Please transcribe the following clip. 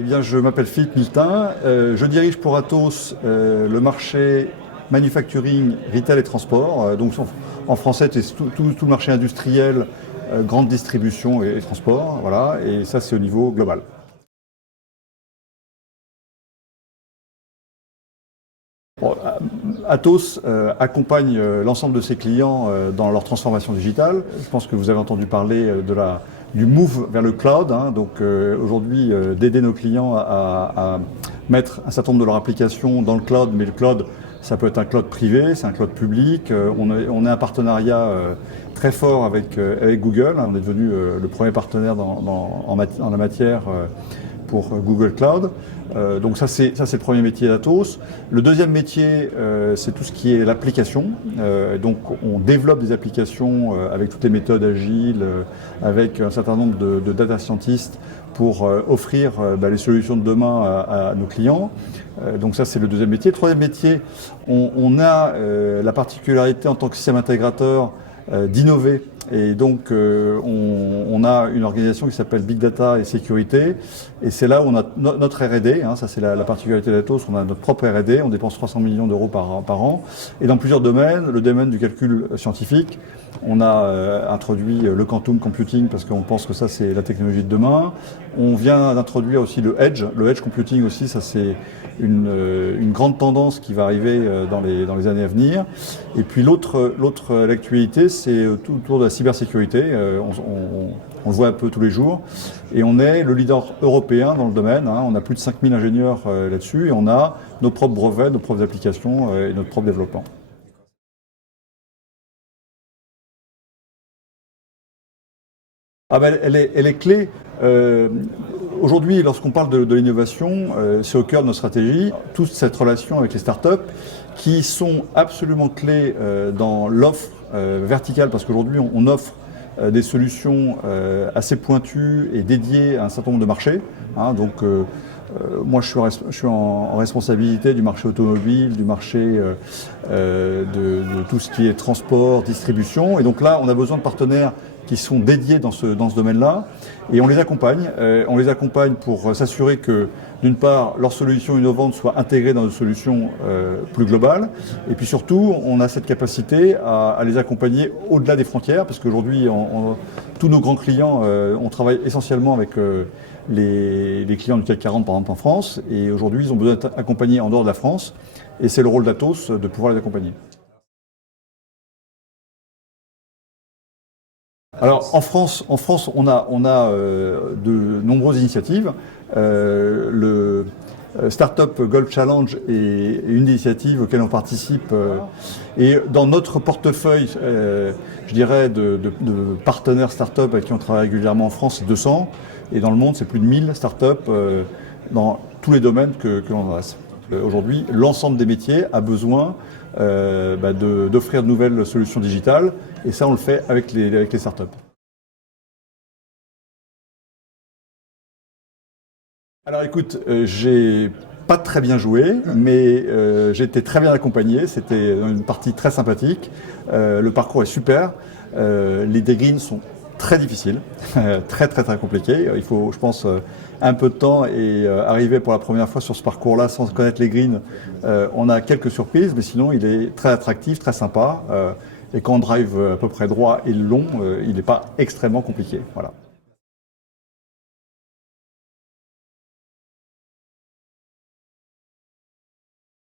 Eh bien, je m'appelle Philippe Miltin, je dirige pour Atos le marché manufacturing, retail et transport. Donc en français, c'est tout le marché industriel, grande distribution et transport. Voilà, et ça, c'est au niveau global. Bon, Atos accompagne l'ensemble de ses clients dans leur transformation digitale. Je pense que vous avez entendu parler du move vers le cloud. Donc aujourd'hui, d'aider nos clients à mettre un certain nombre de leurs applications dans le cloud, mais le cloud, ça peut être un cloud privé, c'est un cloud public. On a un partenariat très fort avec Google. On est devenu le premier partenaire en la matière pour Google Cloud. Donc ça c'est le premier métier d'Atos. Le deuxième métier, c'est tout ce qui est l'application. Donc on développe des applications avec toutes les méthodes agiles, avec un certain nombre de data scientists pour offrir les solutions de demain à nos clients. Donc ça c'est le deuxième métier. Le troisième métier, on a la particularité en tant que système intégrateur d'innover. Et donc, on a une organisation qui s'appelle Big Data et Sécurité. Et c'est là où on a notre R&D. Ça, c'est la particularité d'Atos. On a notre propre R&D. On dépense 300 millions d'euros par an. Et dans plusieurs domaines. Le domaine du calcul scientifique. On a introduit le quantum computing parce qu'on pense que ça, c'est la technologie de demain. On vient d'introduire aussi le edge. Le edge computing aussi, ça, c'est une grande tendance qui va arriver dans les années à venir. Et puis l'autre l'actualité, c'est tout autour de la cybersécurité. On le voit un peu tous les jours. Et on est le leader européen dans le domaine. On a plus de 5000 ingénieurs là-dessus. Et on a nos propres brevets, nos propres applications et notre propre développement. Elle est clé. Aujourd'hui, lorsqu'on parle de l'innovation, c'est au cœur de notre stratégie. Toute cette relation avec les startups qui sont absolument clés dans l'offre verticale, parce qu'aujourd'hui, on offre des solutions assez pointues et dédiées à un certain nombre de marchés. Donc, moi, je suis en responsabilité du marché automobile, du marché de tout ce qui est transport, distribution. Et donc là, on a besoin de partenaires qui sont dédiés dans ce domaine-là, et on les accompagne. On les accompagne pour s'assurer que, d'une part, leurs solutions innovantes soient intégrées dans des solutions plus globales, et puis surtout, on a cette capacité à les accompagner au-delà des frontières, parce qu'aujourd'hui, tous nos grands clients, on travaille essentiellement avec les clients du CAC 40, par exemple, en France, et aujourd'hui, ils ont besoin d'être accompagnés en dehors de la France, et c'est le rôle d'Atos de pouvoir les accompagner. Alors en France, on a de nombreuses initiatives. Le Startup Golf Challenge est une initiative auquel on participe. Et dans notre portefeuille, je dirais, de partenaires startups avec qui on travaille régulièrement en France, c'est 200. Et dans le monde, c'est plus de 1000 startups dans tous les domaines que l'on adresse. Aujourd'hui, l'ensemble des métiers a besoin d'offrir de nouvelles solutions digitales, et ça, on le fait avec les startups. Alors écoute, j'ai pas très bien joué, mais j'ai été très bien accompagné. C'était une partie très sympathique. Le parcours est super. Les greens sont très difficiles, très compliqués. Il faut, je pense, un peu de temps et arriver pour la première fois sur ce parcours-là sans connaître les greens. On a quelques surprises, mais sinon il est très attractif, très sympa. Et quand on drive à peu près droit et long, il n'est pas extrêmement compliqué. Voilà.